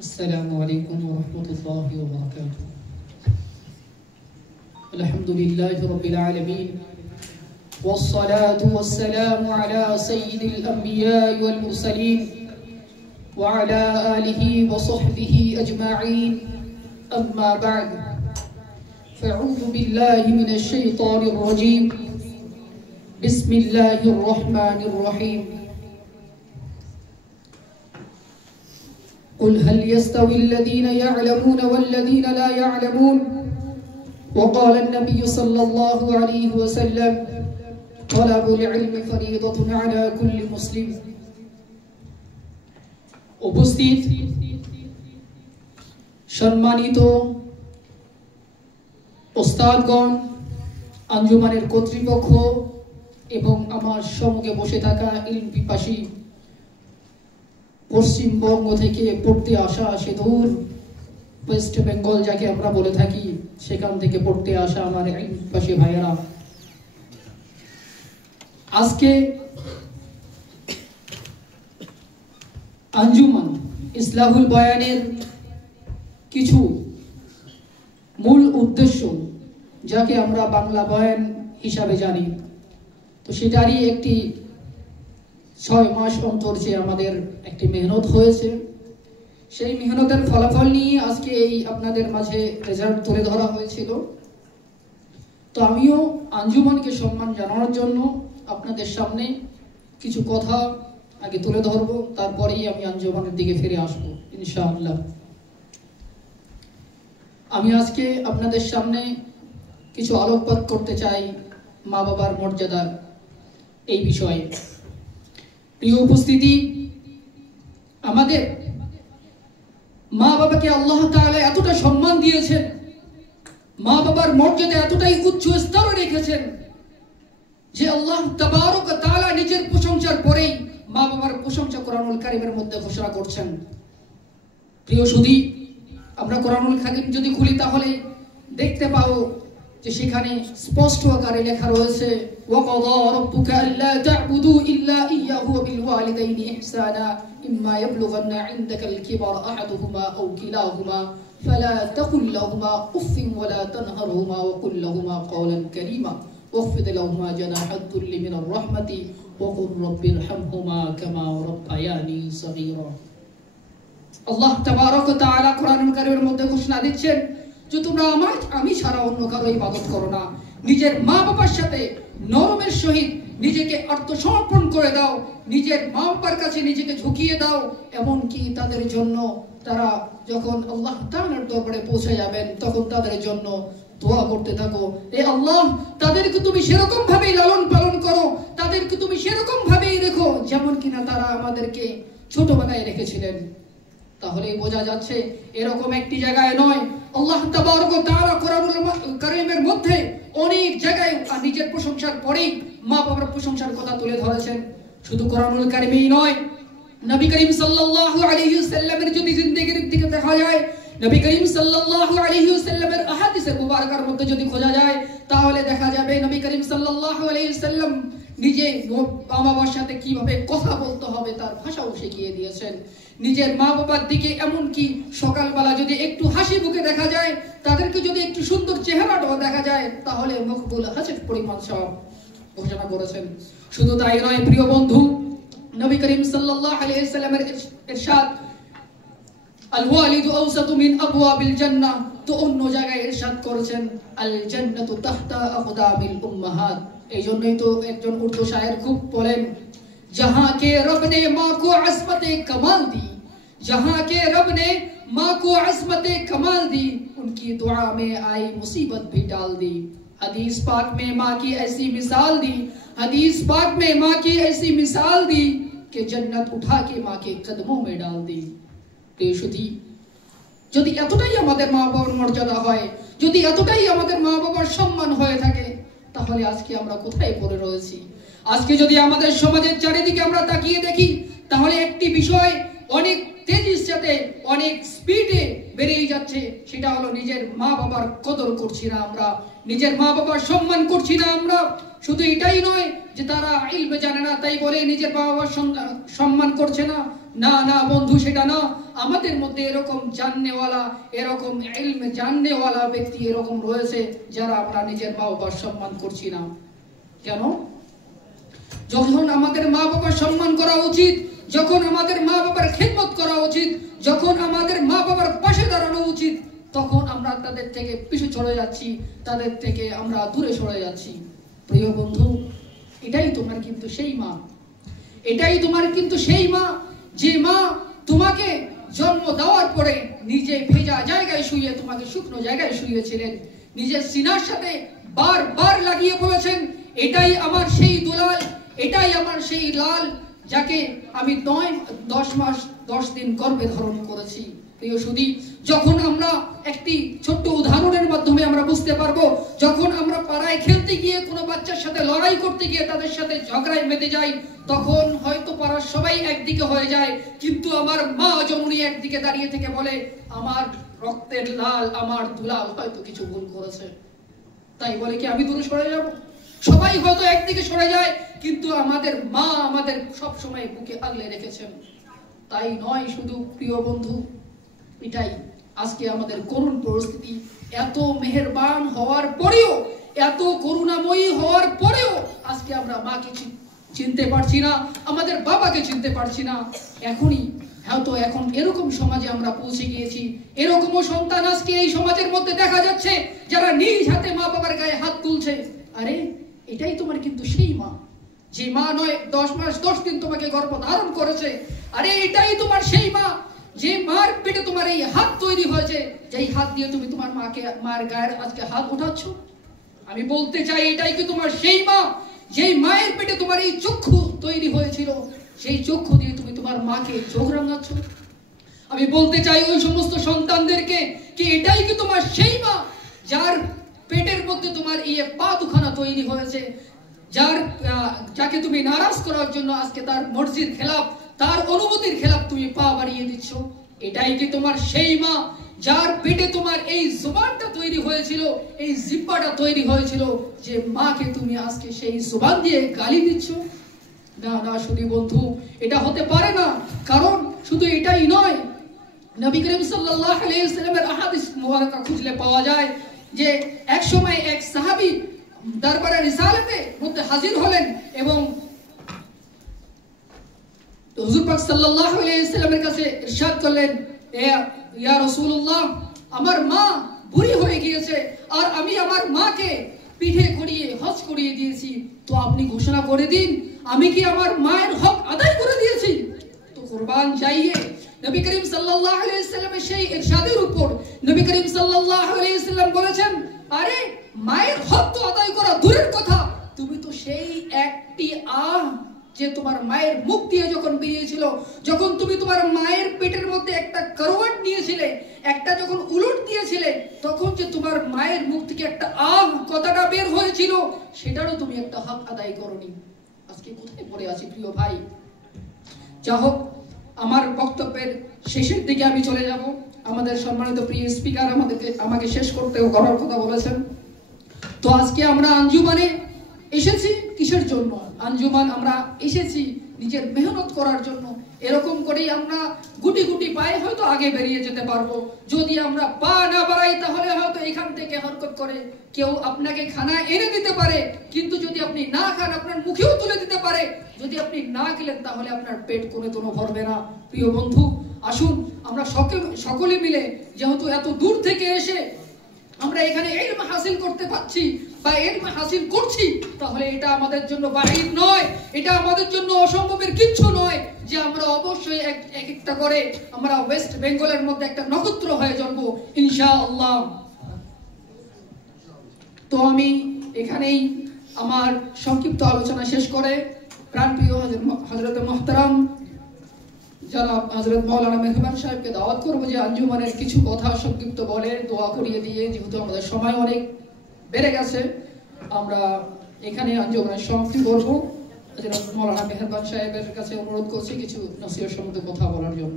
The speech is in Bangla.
السلام عليكم ورحمة الله وبركاته. الحمد لله رب العالمين والصلاة والسلام على سيد الأنبياء والمرسلين وعلى آله وصحبه أجمعين. أما بعد فأعوذ بالله من الشيطان الرجيم. بسم الله الرحمن الرحيم. قل هل يستوي الذين يعلمون والذين لا يعلمون. وقال النبي صلى الله عليه وسلم طلب العلم فريضة على كل مسلم. উপস্থিত সম্মানিত ওস্তাদগণ, আঞ্জুমানের কর্তৃপক্ষ এবং আমার সম্মুখে বসে থাকা ইলম পিপাসী পশ্চিমবঙ্গ থেকে পড়তে আসা সেদূর ওয়েস্ট বেঙ্গল যাকে আমরা বলে থাকি, সেখান থেকে পড়তে আসা আমার ইলম পিপাসী ভাইয়েরা, আজকে আঞ্জুমান ইসলাহুল বয়ানের কিছু মূল উদ্দেশ্য, যাকে আমরা বাংলা বয়ান হিসাবে জানি, তো সেটারই একটি 6 মাস অন্তর যে আমাদের একটি মেহনত হয়েছে, সেই মেহনতের ফলাফল নিয়ে আজকে এই আপনাদের মাঝে রেজাল্ট তুলে ধরা হয়েছিল। তো আমিও আঞ্জুমানকে সম্মান জানানোর জন্য আপনাদের সামনে কিছু কথা আগে তুলে ধরবো, তারপরেই আমি আঞ্জুমানের দিকে ফিরে আসবো ইনশাআল্লাহ। আমি আজকে আপনাদের সামনে কিছু আলোকপাত করতে চাই মা বাবার মর্যাদার এই বিষয়ে। প্রিয় উপস্থিতি, আমাদের মা বাবাকে আল্লাহ তাআলা এতটা সম্মান দিয়েছেন, মা বাবার মর্যাদা এতটাই উচ্চ স্তরে রেখেছেন যে আল্লাহ তাবারক ওয়া তাআলা নিজের প্রশংসার পরেই মা বাবার প্রশংসা কোরআনুল কারীমের মধ্যে ঘোষণা করছেন। প্রিয় সুধী, আমরা কোরআনুল কারীম যদি খুলি তাহলে দেখতে পাবো যে সেখানে স্পষ্ট আকারে লেখা রয়েছে ওয়াকাদা রাব্বুকা আল্লা তা'বুদু ইল্লা ইয়্যাহু ওয়া বিল ওয়ালিদাইনি ইহসানা ইম্মা ইয়াবলুগান্না ইনদাকাল কিবার আহাদুহুমা আও কিলাহুমা ফালা তাকুল লাহুমা উফফিন ওয়া লা তানহারহুমা ওয়া কুল লাহুমা কাওলান কারীমা ওয়াখফিদ লাহুমা জানাহাদ যুল্লি মিনার রাহমাতি ওয়া কুর রাব্বিরহামহুমা কামা রাব্বায়ানি সগীরা। আল্লাহ তাবারক ওয়া তাআলা কোরআনুল কারীমের মধ্যে ঘোষণা দিচ্ছেন যে তোমরা আমি ছাড়া অন্য কারো ইবাদত করো না, নিজের মা বাবার সাথে নরমের সহিত নিজেকে আত্মসমর্পণ করে দাও, নিজের মা বাবার কাছে নিজেকে ঝুঁকিয়ে দাও, এমনকি তাদের জন্য তারা যখন আল্লাহ তাআলার দরবারে পৌঁছে যাবেন তখন তাদের জন্য দোয়া করতে থাকো, এ আল্লাহ তাদেরকে তুমি সেরকম ভাবেই লালন পালন করো, তাদেরকে তুমি সেরকম ভাবেই রেখো যেমন কিনা তারা আমাদেরকে ছোটবেলায় রেখেছিলেন। তাহলেই বোঝা যাচ্ছে এরকম একটি জায়গায় নয়, আল্লাহ তাবারক ওয়া তাআলা কোরআনুল কারীমের মধ্যে অনেক জায়গায় নিজের প্রশংসার পরেই মা বাবার প্রশংসার কথা তুলে ধরেছেন। শুধু কোরআনুল কারীমেই নয়, নবী করিম সাল্লাল্লাহু আলাইহি ওয়াসাল্লামের যদি জিন্দেগির দিকে দেখা যায়, নবী করিম সাল্লাল্লাহু আলাইহি ওয়াসাল্লামের আহাদিসে মুবারাকার মধ্যে যদি খোঁজা যায় তাহলে দেখা যাবে নবী করিম সাল্লাল্লাহু আলাইহি ওয়াসাল্লাম নিজে মা বাবার সাথে কিভাবে কথা বলতে হবে তার ভাষাও শিখিয়ে দিয়েছেন। নিজের মা বাবার দিকে এমনকি সকালবেলা যদি একটু হাসি মুখে দেখা যায়, তাদেরকে যদি একটু সুন্দর চেহারাটাও দেখা যায় তাহলে মকবুল হাসির পরিমাণ সওয়াব ঘোষণা করেছেন। শুধু তাই নয় প্রিয় বন্ধু, নবী করিম সাল্লাল্লাহু আলাইহি ওয়াসাল্লামের ইরশাদ আল ওয়ালিদু আওসাতু মিন আবওয়াবিল জান্নাহ, তো অন্য জায়গায় ইরশাদ করেছেন আল জান্নাতু তাহতা আকদামিল উম্মাহাত। এই জন্যই তো একজন উর্দু শায়ের খুব বলেন, जहां के रब ने माँ को अज़मत कमाल दी, जहां के रब ने माँ को अज़मत कमाल दी, उनकी दुआ में आई मुसीबत भी डाल दी। हदीस पाक में माँ की ऐसी मिसाल दी, हदीस पाक में माँ की ऐसी मिसाल दी कि जन्नत उठा के माँ के कदमों में डाल दी। प्रियसुधी, যদি এতটাই আমাদের মা বাবার মর্যাদা হয়, যদি এতটাই আমাদের মা বাবার সম্মান হয়ে থাকে, তাহলে আজকে আমরা কোথায় পড়ে রয়েছি? আজকে যদি আমাদের সমাজের চারিদিকে আমরা তাকিয়ে দেখি তাহলে একটি বিষয় অনেক তেজির সাথে অনেক স্পিডে বেড়েই যাচ্ছে, সেটা হলো নিজের মা বাবার কদর করছি না আমরা, নিজের মা বাবার সম্মান করছি না আমরা। শুধু এটাই নয় যে তারা ইলম জানে না তাই বলে নিজের মা বাবার সম্মান করছে না, না না বন্ধু, সেটা না। আমাদের মধ্যে এরকম জাননেওয়ালা, এরকম ইলম জাননেওয়ালা ব্যক্তি এরকম রয়েছে যারা আমরা নিজের মা বাবার সম্মান করছি না। কেন? যখন আমাদের মা বাবার সম্মান করা উচিত, যখন আমাদের মা বাবার খেদমত করা উচিত, যখন আমাদের মা বাবার পাশে দাঁড়ানো উচিত, তখন আমরা তাদের থেকে পিছু চলে যাচ্ছি, তাদের থেকে আমরা দূরে সরে যাচ্ছি। প্রিয় বন্ধু, এটাই তোমার কিন্তু সেই মা, এটাই তোমার কিন্তু সেই মা যে মা তোমাকে জন্ম দেওয়ার পরে নিজে ভেজা জায়গায় শুয়ে তোমাকে শুকনো জায়গায় শুয়েছিলেন, নিজের সিনার সাথে বারবার লাগিয়ে বলেছেন, এটাই আমার সেই দুলাল, এটাই আমার সেই লাল, যাকে আমি 10 মাস 10 দিন গর্ভে ধারণ করেছি। প্রিয় সুধী, যখন আমরা একটি ছোট্ট উদাহরণের মাধ্যমে আমরা বুঝতে পারবো, যখন আমরা পাড়ায় খেলতে গিয়ে কোনো বাচ্চার সাথে লড়াই করতে গিয়ে তাদের সাথে ঝগড়ায় মেতে যাই, তখন হয়তো পাড়ার সবাই একদিকে হয়ে যায়, কিন্তু আমার মা জননী একদিকে দাঁড়িয়ে থেকে বলে, আমার রক্তের লাল, আমার দুলাল হয়তো কিছু ভুল করেছে, তাই বলে কি আমি দূরে সরে যাব? সবাই হয়তো একদিকে সরে যায়, কিন্তু আমাদের মা আমাদের সব সময় বুকে আগলে রেখেছেন। তাই নয় শুধু প্রিয় বন্ধু, এটাই আজকে আমাদের করুণ পরিস্থিতি। এত মেহেরবান হওয়ার পরেও, এত করুণাময়ী হওয়ার পরেও আজকে আমরা মাকে চিনতে পারছি না, আমাদের বাবাকে চিনতে পারছি না। এখন এরকম সমাজে আমরা পৌঁছে গিয়েছি, এরকমও সন্তান আজকে এই সমাজের মধ্যে দেখা যাচ্ছে যারা নিজ হাতে মা বাবার গায়ে হাত তুলছে। আরে এটাই তোমার কিন্তু সেই মা, যে মা 10 মাস 10 দিন তোমাকে গর্ভ ধারণ করেছে। আরে এটাই তোমার সেই মা, যে মার পেটে তোমার এই হাত তৈরি হয়েছে, যেই হাত দিয়ে তুমি তোমার মার গায়ের আজকে হাত উঠাচ্ছ। আমি বলতে চাই, এটাই কি তোমার সেই মা, যেই মায়ের পেটে তোমার এই চক্ষু তৈরি হয়েছিল, সেই চক্ষু দিয়ে তুমি তোমার মাকে চোখ রাঙাচ্ছ। আমি বলতে চাই ওই সমস্ত সন্তানদেরকে, কি এটাই কি তোমার সেই মা, যার পেটের মধ্যে তোমার এই পা দুখানা তৈরি হয়েছে, যাকে তুমি নারাজ করার জন্য আজকে তার মর্জির খেলাফ, তার অনুমতির খেলাফ তুমি পা বাড়িয়ে দিচ্ছ। এটাই কি তোমার সেই মা, যার পেটে তোমার এই জুবানটা তৈরি হয়েছিল, এই জিহ্বাটা তৈরি হয়েছিল, যে মাকে তুমি আজকে সেই জুবান দিয়ে গালি দিচ্ছ? না না শুধু বন্ধু, এটা হতে পারে না। কারণ শুধু এটাই নয়, নবী করিম সাল্লাল্লাহু আলাইহি ওয়াসাল্লামের হাদিস মুবারাকা খুঁজলে পাওয়া যায় যে এক সময় এক সাহাবী দরবারে রিসালাতে মধ্যে হাজির হলেন এবং হুজুর পাক সাল্লাল্লাহু আলাইহি ওয়াসাল্লামের কাছে ইরশাদ করলেন, ইয়া রাসূলুল্লাহ, আমার মা বুড়ি হয়ে গিয়েছে আর আমি আমার মাকে পিঠে করিয়ে হজ করিয়ে দিয়েছি, তো আপনি ঘোষণা করে দিন আমি কি আমার মায়ের হক আদায় করে দিয়েছি? তো কুরবান যাইয়ে নবী করিম সাল্লাল্লাহু আলাইহি ওয়াসাল্লামের সেই ইরশাদের উপর নবী করিম সাল্লাল্লাহু আলাইহি ওয়াসাল্লাম বলেছেন, আরে মায়ের হক তো আদায় করা দূরের কথা, তুমি তো সেই একটি যে তোমার মায়ের মুখ দিয়ে যখন বেরিয়েছিল, যখন তুমি তোমার মায়ের পেটের মধ্যে একটা করওয়াট নিয়েছিলে, একটা যখন উলট দিয়েছিলে, তখন যে তোমার মায়ের মুখ থেকে একটা কথাটা বের হয়েছিল, সেটারও তুমি একটা হক আদায় করনি। আজকে কোথায় পড়ে আছি প্রিয় ভাই? যা হোক, আমার বক্তব্যের শেষের দিকে আমি চলে যাব। আমাদের সম্মানিত প্রিয় স্পিকার আমাকে শেষ করতে করার কথা বলেছেন। তো আজকে আমরা আঞ্জুমানে এসেছি কিসের জন্য? আঞ্জুমান আমরা এসেছি নিজের মেহনত করার জন্য। এরকম করেই আমরা গুটি গুটি পায়ে হয়তো আগে বেরিয়ে যেতে পারবো। যদি আমরা পা না বাড়াই তাহলে হয়তো এখান থেকে হরকত করে কেউ আপনাকে খানা এনে দিতে পারে, কিন্তু যদি আপনি না খান আপনার মুখেও তুলে দিতে পারে। যদি আপনি না খেলেন তাহলে আপনার পেট কোনো ভরবে না। প্রিয় বন্ধু, আসুন আমরা সকলে মিলে, যেহেতু এত দূর থেকে এসে আমরা এখানে ইলম হাসিল করতে পাচ্ছি বা ইলম হাসিল করছি, তাহলে এটা আমাদের জন্য বাহির নয়, এটা আমাদের জন্য অসম্ভবের কিচ্ছু নয় যে আমরা অবশ্যই একটা করে আমরা ওয়েস্ট বেঙ্গলের মধ্যে একটা নক্ষত্র হয়ে জন্ম ইনশাআল্লাহ। তো আমি এখানেই আমার সংক্ষিপ্ত আলোচনা শেষ করে প্রাণপ্রিয় হযরত মুহতারাম জনাব হযরত মাওলানা মেহমান সাহেবকে দাওয়াত করব যে আঞ্জুমানের কিছু কথা সংক্ষিপ্ত বলে দোয়া করিয়ে দিয়ে, যেহেতু আমাদের সময় অনেক বেড়ে গেছে, আমরা এখানে আঞ্জুমানের সমাপ্তি করব। হযরত মাওলানা মেহমান সাহেবের কাছে অনুরোধ করছি কিছু নসিহত সম্বন্ধে কথা বলার জন্য।